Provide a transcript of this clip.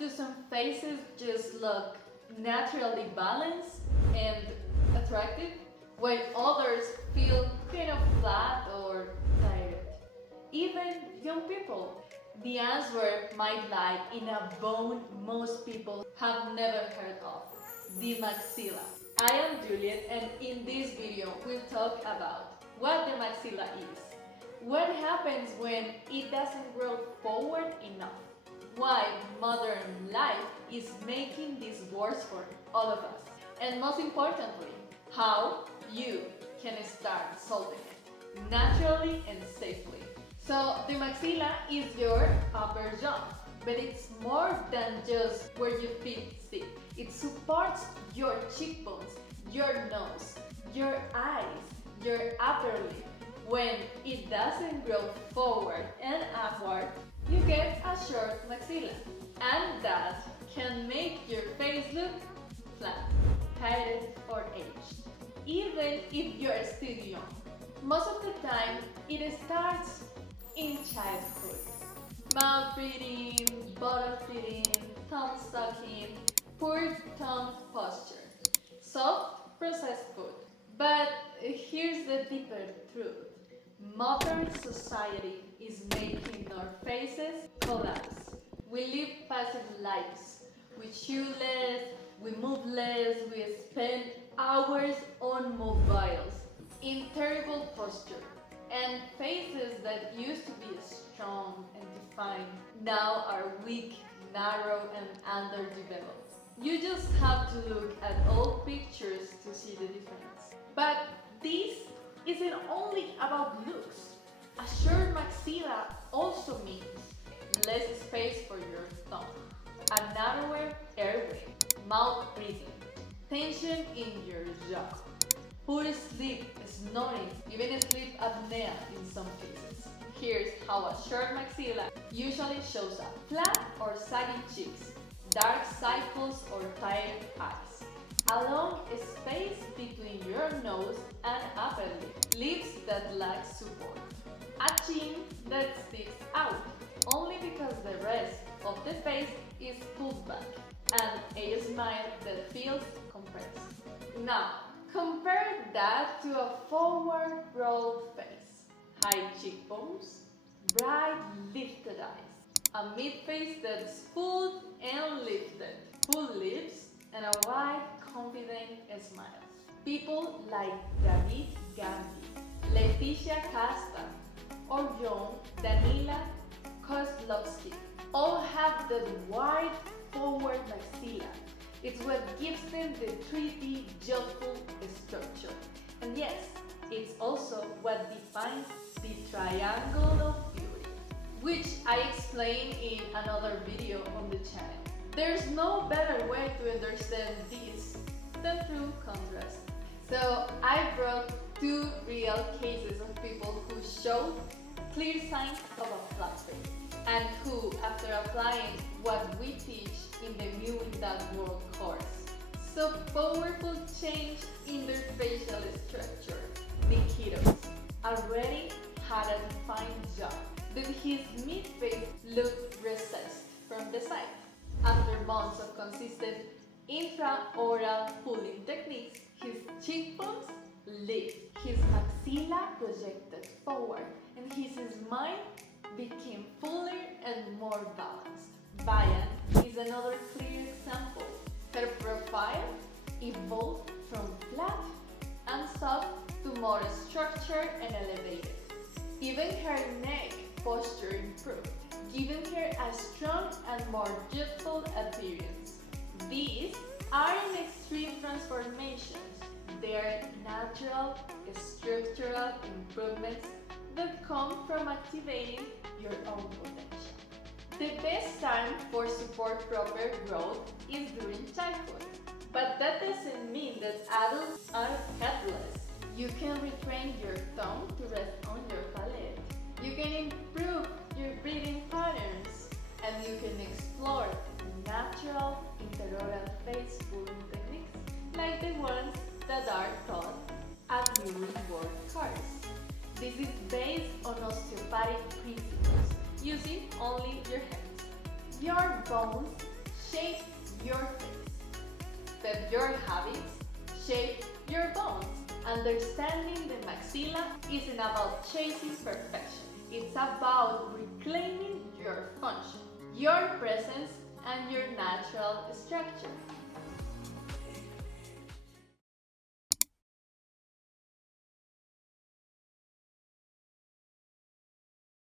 do some faces just look naturally balanced and attractive, while others feel kind of flat or tired? Even young people. The answer might lie in a bone most people have never heard of, the maxilla. I am Juliet, and in this video we'll talk about what the maxilla is, what happens when it doesn't grow forward enough, why modern life is making this worse for all of us, and most importantly, how you can start solving it naturally and safely. So the maxilla is your upper jaw, but it's more than just where your feet sit. It supports your cheekbones, your nose, your eyes, your upper lip. When it doesn't grow forward and upward, you get a short maxilla, and that can make your face look flat, tired, or aged, even if you're still young. Most of the time, it starts in childhood. Mouth breathing, bottle feeding, thumb sucking, poor tongue posture, soft processed food. But here's the deeper truth. Modern society is making our faces collapse. We live passive lives. We chew less, we move less, we spend hours on mobiles, in terrible posture, and faces that used to be strong and defined now are weak, narrow, and underdeveloped. You just have to look at old pictures to see the difference. But this isn't only about looks. A short maxilla also means less space for your tongue, a narrower airway, mouth breathing, tension in your jaw, poor sleep, snoring, even sleep apnea in some cases. Here's how a short maxilla usually shows up: flat or saggy cheeks, dark cycles or tired eyes, a long space between your nose and upper lip, lips that lack support, a chin that sticks out only because the rest of the face is pulled back, and a smile that feels compressed. Now, compare that to a forward broad face, high cheekbones, bright lifted eyes, a mid-face that's full and lifted, full lips, and a wide, confident smile. People like David Gandhi, Leticia Casta, or young Danila Kozlovsky all have that wide forward maxilla. It's what gives them the 3D youthful structure. And yes, it's also what defines the triangle of beauty, which I explained in another video on the channel. There's no better way to understand this than through contrast. So I brought two real cases of people who showed clear signs of a flat face, and who, after applying what we teach in the Mewing that world course, saw powerful change in their facial structure. Nikitos already had a defined jaw, but his mid-face looked recessed from the side. After months of consistent intraoral pulling techniques, his cheekbones lift, his maxilla projected forward, and his smile became fuller and more balanced. Bayan is another clear example. Her profile evolved from flat and soft to more structured and elevated. Even her neck posture improved, giving her a strong and more youthful appearance. These aren't extreme transformations. They are natural, structural improvements that come from activating your own potential. The best time for support proper growth is during childhood. But that doesn't mean that adults are helpless. You can retrain your tongue to rest on your palate. You can improve your breathing patterns, and you can explore natural interoral face pulling techniques like the ones that are taught at Mewing World course. This is based on osteopathic principles, using only your hands. Your bones shape your face. That your habits shape your bones. Understanding the maxilla isn't about chasing perfection. It's about reclaiming your function, your presence, and your natural structure.